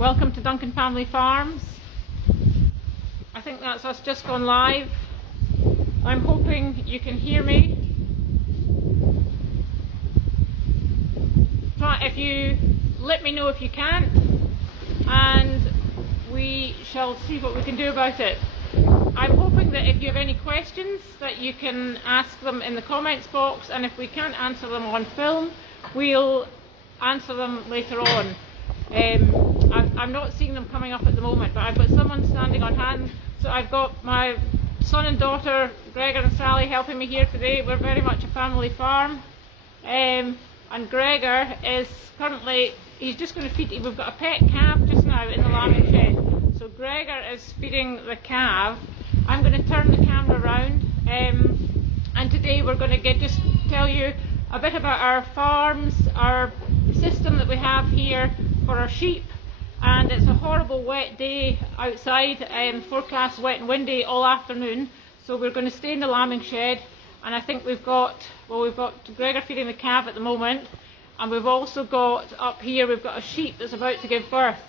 Welcome to Duncan Family Farms. I think that's us just gone live. I'm hoping you can hear me. If you let me know if you can't, and we shall see what we can do about it. I'm hoping that if you have any questions that you can ask them in the comments box, and if we can't answer them on film, we'll answer them later on. I'm not seeing them coming up at the moment, but I've got someone standing on hand. So I've got my son and daughter, Gregor and Sally, helping me here today. We're very much a family farm. And Gregor is currently, he's just going to feed, we've got a pet calf just now in the lambing shed. So Gregor is feeding the calf. I'm going to turn the camera around, and today we're going to just tell you a bit about our farms, our system that we have here for our sheep. And it's a horrible wet day outside, forecast wet and windy all afternoon, so we're going to stay in the lambing shed. And I think we've got Gregor feeding the calf at the moment, and we've also got up here, we've got a sheep that's about to give birth.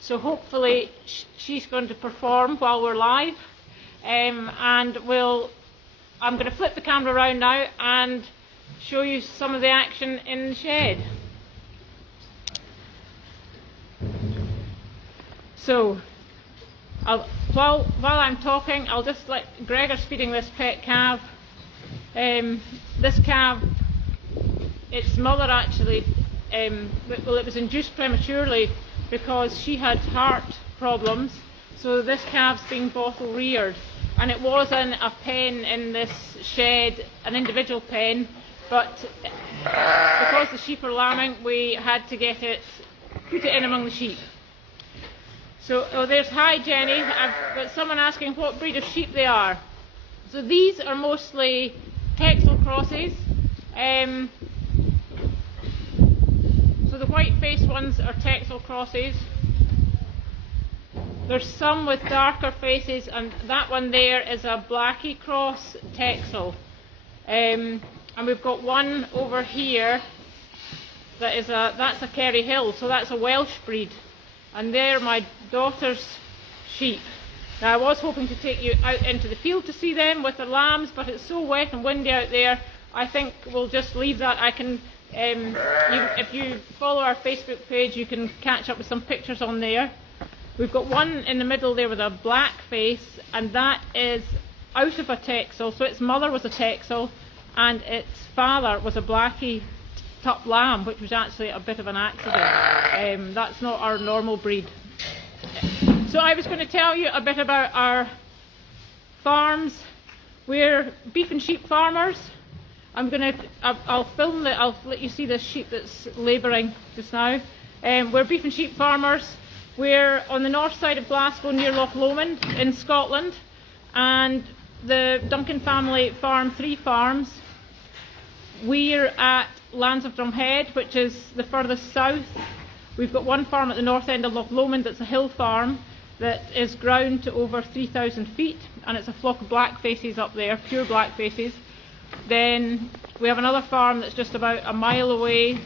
So hopefully she's going to perform while we're live. And I'm going to flip the camera around now and show you some of the action in the shed. So, while I'm talking, I'll just let Gregor's feeding this pet calf. This calf, its mother actually, well, it was induced prematurely because she had heart problems. So this calf's being bottle reared, and it was in a pen in this shed, an individual pen, but because the sheep are lambing, we had to put it in among the sheep. So, there's, hi Jenny, I've got someone asking what breed of sheep they are. So these are mostly Texel crosses. So the white-faced ones are Texel crosses. There's some with darker faces, and that one there is a Blackie cross Texel. And we've got one over here that's a Kerry Hill, so that's a Welsh breed. And they're my daughter's sheep. Now I was hoping to take you out into the field to see them with the lambs, but it's so wet and windy out there, I think we'll just leave that. I can, if you follow our Facebook page, you can catch up with some pictures on there. We've got one in the middle there with a black face, and that is out of a Texel. So its mother was a Texel, and its father was a Blackie top lamb, which was actually a bit of an accident. That's not our normal breed. So I was going to tell you a bit about our farms. We're beef and sheep farmers. I'll let you see this sheep that's labouring just now. We're beef and sheep farmers. We're on the north side of Glasgow near Loch Lomond in Scotland, and the Duncan Family farm 3 farms. We're at Lands of Drumhead, which is the furthest south. We've got one farm at the north end of Loch Lomond that's a hill farm that is ground to over 3,000 feet, and it's a flock of black faces up there, pure black faces. Then we have another farm that's just about a mile away,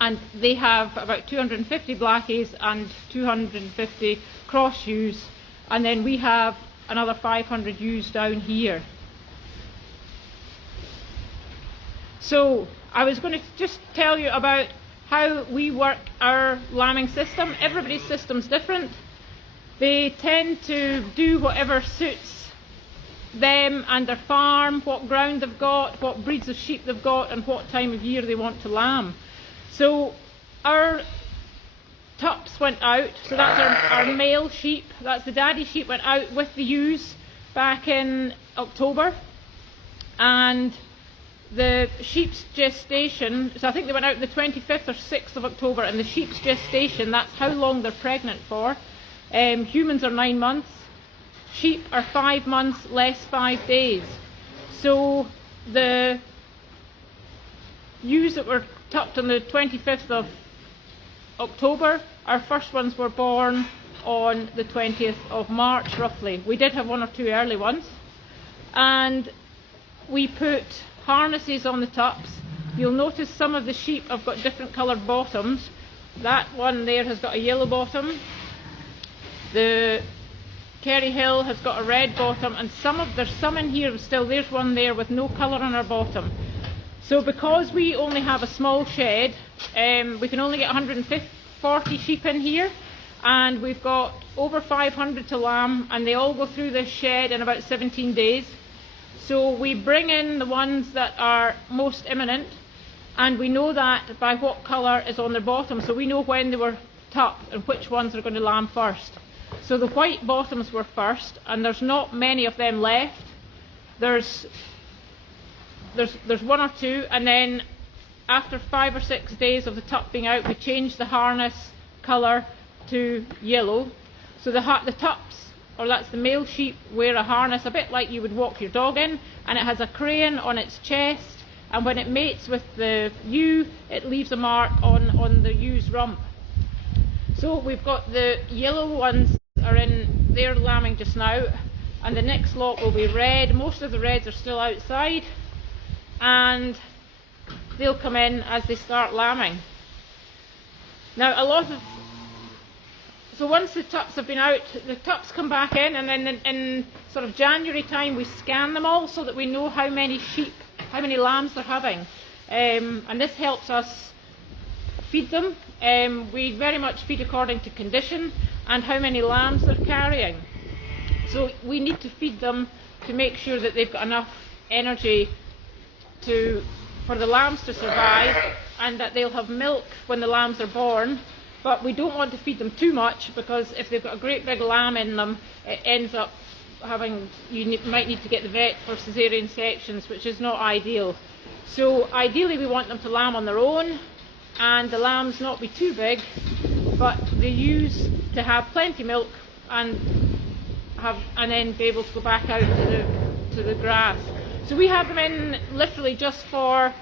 and they have about 250 blackies and 250 cross ewes, and then we have another 500 ewes down here. So I was going to just tell you about how we work our lambing system. Everybody's system's different. They tend to do whatever suits them and their farm, what ground they've got, what breeds of sheep they've got, and what time of year they want to lamb. So our tups went out, so that's our male sheep. That's the daddy sheep went out with the ewes back in October, and the sheep's gestation, so I think they went out the 25th or 6th of October, and the sheep's gestation, that's how long they're pregnant for. Humans are 9 months, sheep are 5 months less 5 days. So the ewes that were tucked on the 25th of October, our first ones were born on the 20th of March roughly. We did have 1 or 2 early ones, and we put harnesses on the tups. You'll notice some of the sheep have got different coloured bottoms. that one there has got a yellow bottom. The Kerry Hill has got a red bottom, and there's some in here still. There's one there with no colour on her bottom. So because we only have a small shed, we can only get 140 sheep in here, and we've got over 500 to lamb, and they all go through this shed in about 17 days. So we bring in the ones that are most imminent, and we know that by what colour is on their bottom, so we know when they were tucked and which ones are going to lamb first. So the white bottoms were first, and there's not many of them left. There's one or two, and then after 5 or 6 days of the tuck being out, we change the harness colour to yellow. So the tups, or that's the male sheep, wear a harness a bit like you would walk your dog in, and it has a crane on its chest, and when it mates with the ewe, it leaves a mark on the ewe's rump. So we've got the yellow ones are in, they're lambing just now, and the next lot will be red. Most of the reds are still outside, and they'll come in as they start lambing. Now so once the tups have been out, the tups come back in, and then in sort of January time we scan them all so that we know how many lambs they're having. And this helps us feed them. We very much feed according to condition and how many lambs they're carrying. So we need to feed them to make sure that they've got enough energy for the lambs to survive, and that they'll have milk when the lambs are born. But we don't want to feed them too much, because if they've got a great big lamb in them, it ends up you might need to get the vet for caesarean sections, which is not ideal. So ideally we want them to lamb on their own, and the lambs not be too big, but the ewes to have plenty of milk and then be able to go back out to the grass. So we have them in literally just for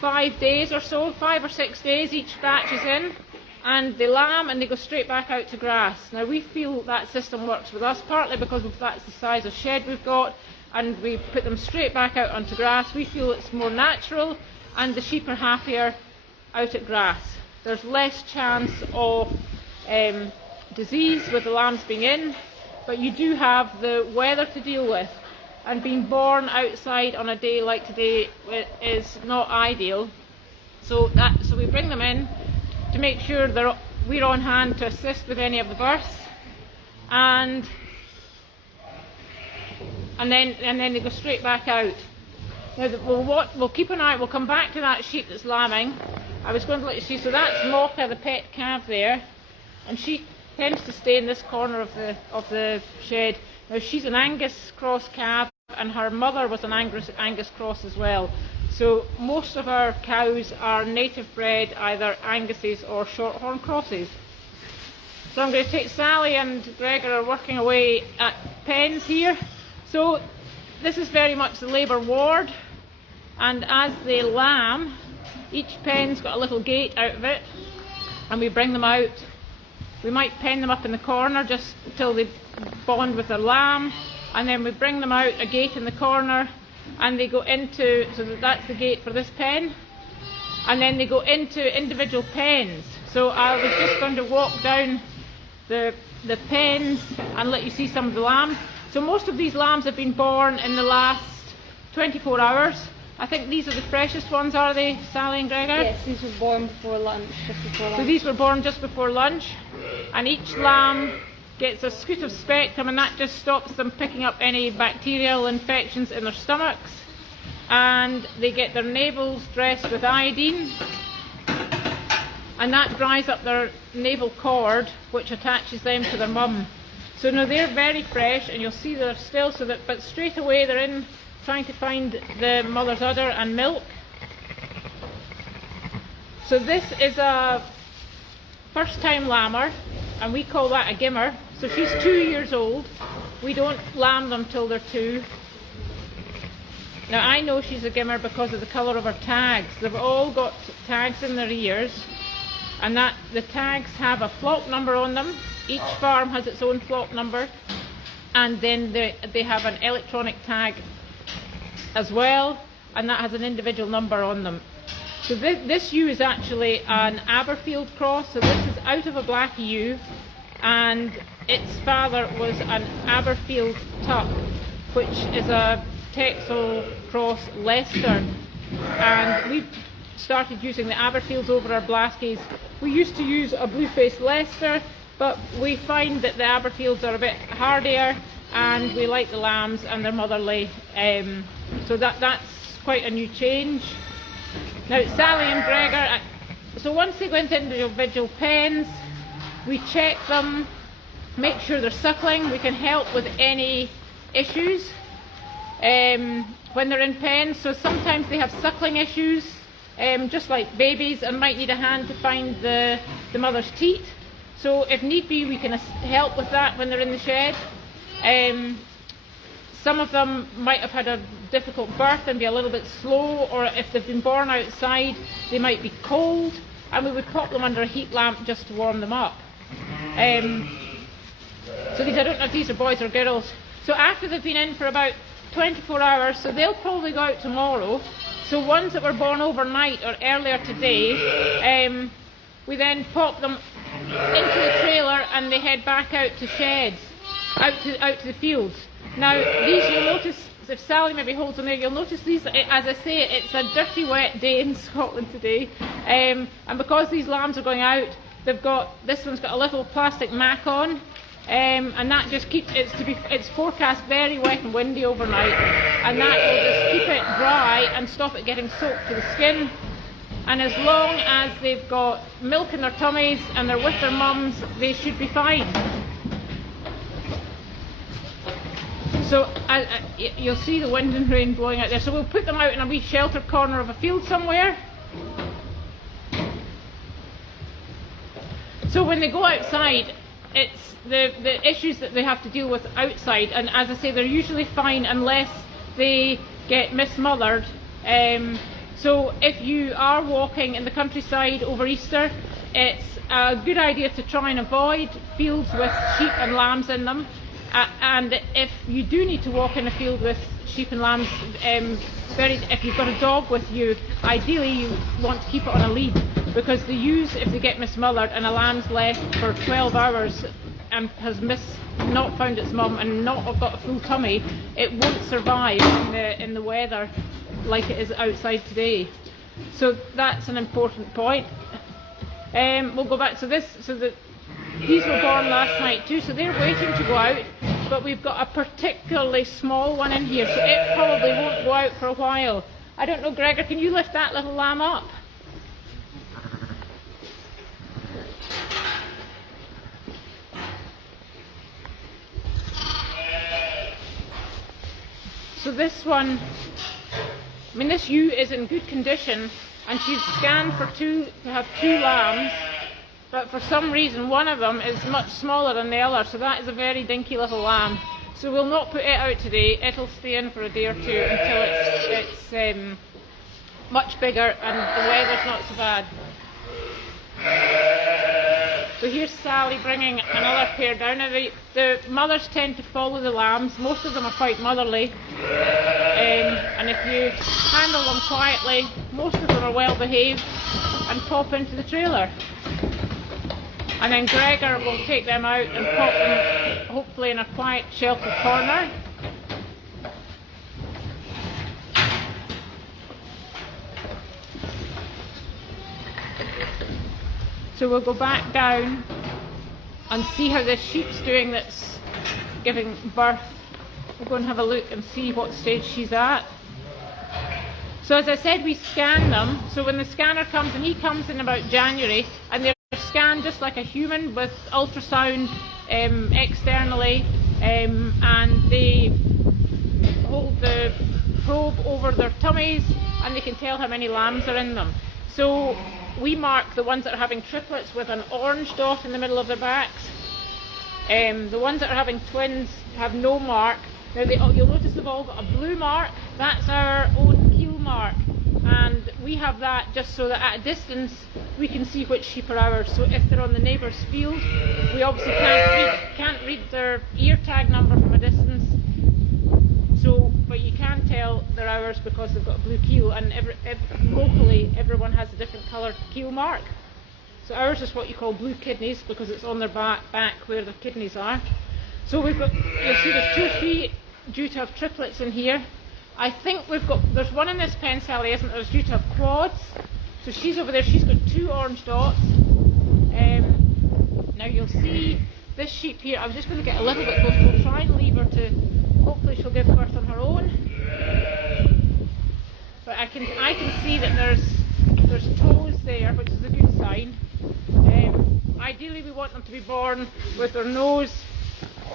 5 days or so, 5 or 6 days each batch is in, and they lamb and they go straight back out to grass. Now we feel that system works with us, partly because that's the size of shed we've got, and we put them straight back out onto grass. We feel it's more natural, and the sheep are happier out at grass. There's less chance of disease with the lambs being in, but you do have the weather to deal with, and being born outside on a day like today is not ideal. So we bring them in to make sure we're on hand to assist with any of the births, and then they go straight back out. Now we'll keep an eye. We'll come back to that sheep that's lambing. I was going to let you see. So that's Mocha, the pet calf there, and she tends to stay in this corner of the shed. Now she's an Angus cross calf, and her mother was an Angus cross as well. So most of our cows are native bred, either Anguses or Shorthorn crosses. So I'm going to take Sally and Gregor are working away at pens here. So this is very much the labour ward, and as they lamb, each pen's got a little gate out of it, and we bring them out. We might pen them up in the corner just until they bond with their lamb, and then we bring them out, a gate in the corner, and they go into, so that's the gate for this pen, and then they go into individual pens. So I was just going to walk down the pens and let you see some of the lambs. So most of these lambs have been born in the last 24 hours. I think these are the freshest ones, are they, Sally and Gregor? Yes, these were born before lunch, just before lunch. So these were born just before lunch, and each lamb gets a scoot of spectrum, and that just stops them picking up any bacterial infections in their stomachs. And they get their navels dressed with iodine, and that dries up their navel cord, which attaches them to their mum. So no, they're very fresh, and you'll see they're still, but straight away they're in trying to find the mother's udder and milk. So this is a first time lammer, and we call that a gimmer. So she's 2 years old. We don't lamb them till they're 2. Now I know she's a gimmer because of the colour of her tags. They've all got tags in their ears, and the tags have a flock number on them. Each farm has its own flock number, and then they have an electronic tag as well, and that has an individual number on them. So this ewe is actually an Aberfield cross, so this is out of a black ewe, and its father was an Aberfield tuck, which is a Texel cross Leicester, and we've started using the Aberfields over our Blaskies. We used to use a blue-faced Leicester, but we find that the Aberfields are a bit hardier, and we like the lambs and they're motherly, so that's quite a new change. Now Sally and Gregor, so once they go into individual pens, we check them, make sure they're suckling. We can help with any issues when they're in pens. So sometimes they have suckling issues, just like babies, and might need a hand to find the mother's teat. So if need be, we can help with that when they're in the shed. Some of them might have had a difficult birth and be a little bit slow, or if they've been born outside, they might be cold, and we would pop them under a heat lamp just to warm them up. So I don't know if these are boys or girls. So after they've been in for about 24 hours, so they'll probably go out tomorrow. So ones that were born overnight or earlier today, we then pop them into the trailer and they head back out to sheds, out to the fields. Now these, you'll notice, if Sally maybe holds them there, you'll notice these, as I say, it's a dirty wet day in Scotland today, and because these lambs are going out, they've got, this one's got a little plastic mac on, and that just keeps, it's forecast very wet and windy overnight, and that will just keep it dry and stop it getting soaked to the skin. And as long as they've got milk in their tummies and they're with their mums, they should be fine. So you'll see the wind and rain blowing out there. So we'll put them out in a wee sheltered corner of a field somewhere. So when they go outside, it's the issues that they have to deal with outside, and as I say, they're usually fine unless they get mismothered. So if you are walking in the countryside over Easter, it's a good idea to try and avoid fields with sheep and lambs in them. And if you do need to walk in a field with sheep and lambs, if you've got a dog with you, ideally you want to keep it on a lead, because the ewes, if they get mismothered and a lamb's left for 12 hours and has not found its mum and not got a full tummy, it won't survive in the weather like it is outside today. So that's an important point. We'll go back to this. So these were born last night too, so they're waiting to go out, but we've got a particularly small one in here, so it probably won't go out for a while. I don't know, Gregor, can you lift that little lamb up? So this one, I mean, this ewe is in good condition, and she's scanned to have two lambs, but for some reason one of them is much smaller than the other, so that is a very dinky little lamb. So we'll not put it out today, it'll stay in for a day or two until it's much bigger and the weather's not so bad. So here's Sally bringing another pair down. Now the mothers tend to follow the lambs, most of them are quite motherly, and if you handle them quietly, most of them are well behaved and pop into the trailer. And then Gregor will take them out and pop them hopefully in a quiet sheltered corner. So we'll go back down and see how this sheep's doing that's giving birth. We'll go and have a look and see what stage she's at. So as I said, we scan them. So when the scanner comes, and he comes in about January, and they're scanned just like a human with ultrasound externally, and they hold the probe over their tummies and they can tell how many lambs are in them. So we mark the ones that are having triplets with an orange dot in the middle of their backs. The ones that are having twins have no mark. Now you'll notice they've all got a blue mark. That's our own keel mark, and we have that just so that at a distance we can see which sheep are ours. So if they're on the neighbour's field, we obviously can't read their ear tag number from a distance. So, but you can tell they're ours because they've got a blue keel, and locally everyone has a different coloured keel mark. So ours is what you call blue kidneys because it's on their back where the kidneys are. So we've got, you'll see there's 2 or 3 due to have triplets in here. I think there's one in this pen, Sally, isn't there? There's due to have quads. So she's over there, she's got 2 orange dots. Now you'll see this sheep here, I was just going to get a little bit closer, we'll try and leave her to, hopefully she'll give birth on her own. But I can see that there's toes there, which is a good sign. Ideally we want them to be born with their nose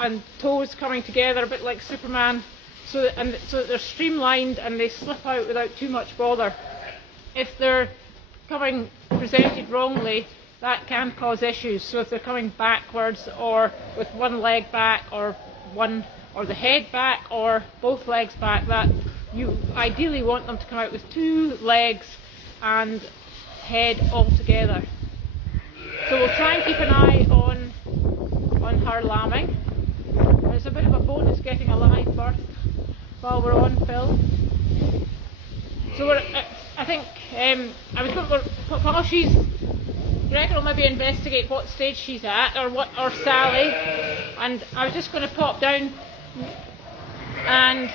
and toes coming together, a bit like Superman, so that they're streamlined and they slip out without too much bother. If they're coming presented wrongly, that can cause issues. So if they're coming backwards or with one leg back or the head back or both legs back, that you ideally want them to come out with 2 legs and head all together. So we'll try and keep an eye on her lambing. It's a bit of a bonus getting a live birth while we're on film. So I think I was going to, while Greg will maybe investigate what stage she's at, or Sally, and I was just going to pop down and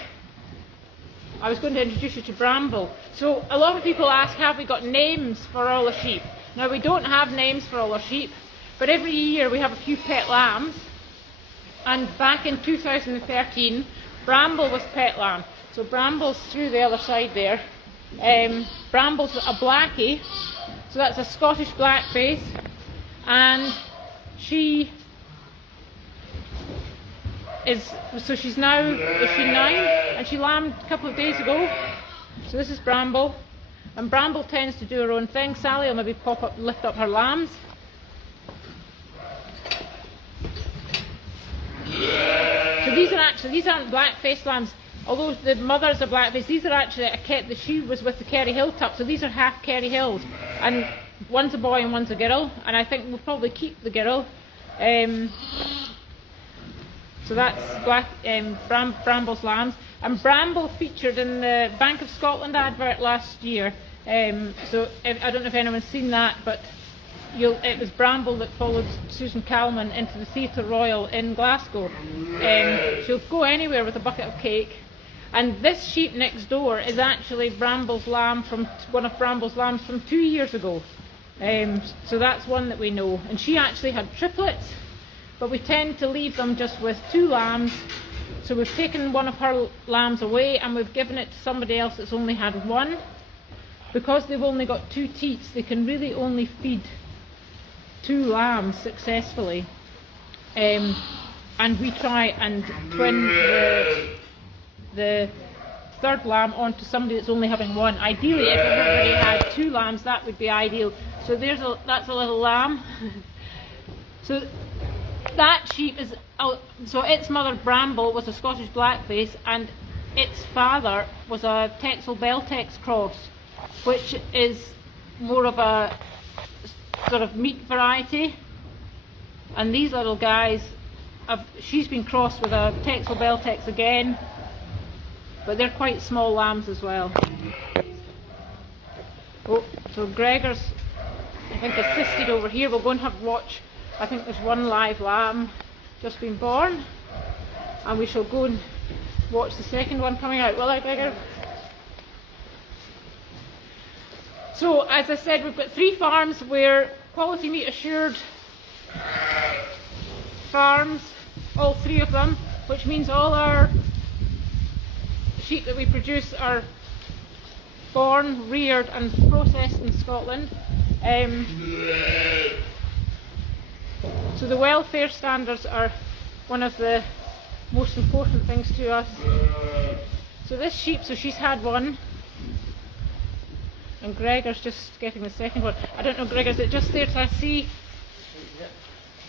I was going to introduce you to Bramble. So a lot of people ask, have we got names for all the sheep? Now we don't have names for all our sheep, but every year we have a few pet lambs, and back in 2013 Bramble was pet lamb. So Bramble's through the other side there. Bramble's a blackie, so that's a Scottish blackface, and she is, so she's now, is she 9? And she lambed a couple of days ago. So this is Bramble, and Bramble tends to do her own thing. Sally will maybe lift up her lambs. So these aren't black-faced lambs. Although the mother's a blackface, these are actually she was with the Kerry Hill Tup, so these are half Kerry Hills, and one's a boy and one's a girl, and I think we'll probably keep the girl. So that's Bramble's lambs, and Bramble featured in the Bank of Scotland advert last year. So I don't know if anyone's seen that, but it was Bramble that followed Susan Calman into the Theatre Royal in Glasgow. She'll go anywhere with a bucket of cake. And this sheep next door is actually Bramble's lamb, from one of Bramble's lambs from 2 years ago. So that's one that we know. And she actually had triplets, but we tend to leave them just with 2 lambs. So we've taken one of her lambs away and we've given it to somebody else that's only had 1. Because they've only got 2 teats, they can really only feed 2 lambs successfully. And we try and twin the 3rd lamb onto somebody that's only having 1. Ideally, if everybody had 2 lambs, that would be ideal. So that's a little lamb. So that sheep is, so its mother Bramble was a Scottish blackface, and its father was a Texel Beltex cross, which is more of a sort of meat variety. And these little guys, she's been crossed with a Texel Beltex again, but they're quite small lambs as well. Oh, so Gregor's, I think, assisted over here. We'll go and have a watch. I think there's 1 live lamb just been born, and we shall go and watch the second one coming out. Will I, Gregor? So, as I said, we've got 3 farms. We're quality meat assured farms, all 3 of them, which means all our sheep that we produce are born, reared and processed in Scotland. So the welfare standards are one of the most important things to us. So this sheep, so she's had 1, and Gregor's just getting the second one. I don't know, Gregor, is it just there to see?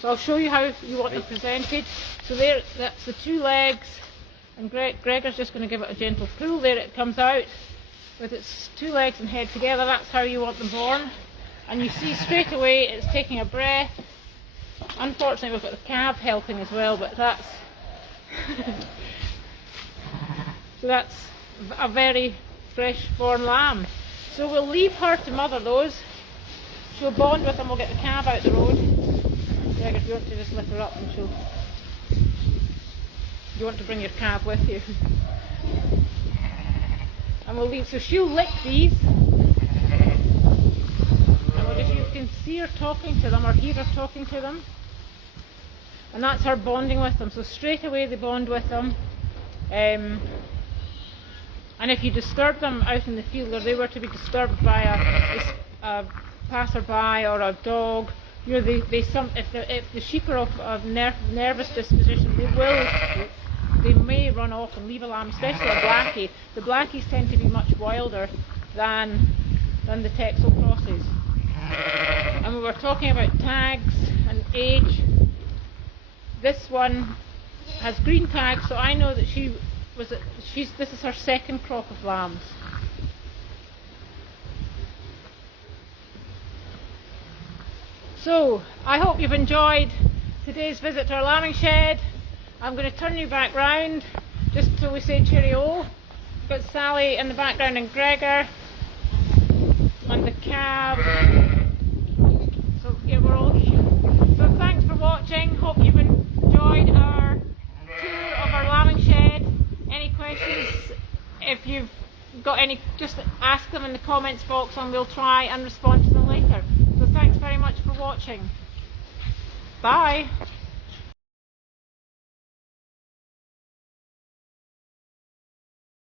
So I'll show you how you want it presented. So there, that's the 2 legs, and Gregor's just going to give it a gentle pull. There it comes out with its 2 legs and head together. That's how you want them born. And you see straight away it's taking a breath. Unfortunately we've got the calf helping as well, but that's So that's a very fresh born lamb. So we'll leave her to mother those. She'll bond with them, we'll get the calf out the road. Greg, if you want to just lift her up and she'll... You want to bring your calf with you. And we'll leave, so she'll lick these. And we'll just, you can see her talking to them or hear her talking to them. And that's her bonding with them. So straight away they bond with them. And if you disturb them out in the field, or they were to be disturbed by a passerby or a dog, you know, if the sheep are of nervous disposition, they may run off and leave a lamb, especially a blackie. The blackies tend to be much wilder than the Texel crosses. And we were talking about tags and age. This one has green tags, so I know that this is her second crop of lambs. So, I hope you've enjoyed today's visit to our lambing shed. I'm going to turn you back round just till we say cheerio. We've got Sally in the background and Gregor and the calf. So yeah, we're all here. So thanks for watching. Hope you've enjoyed our tour of our lambing shed. Any questions? If you've got any, just ask them in the comments box and we'll try and respond to them later. So thanks very much for watching. Bye.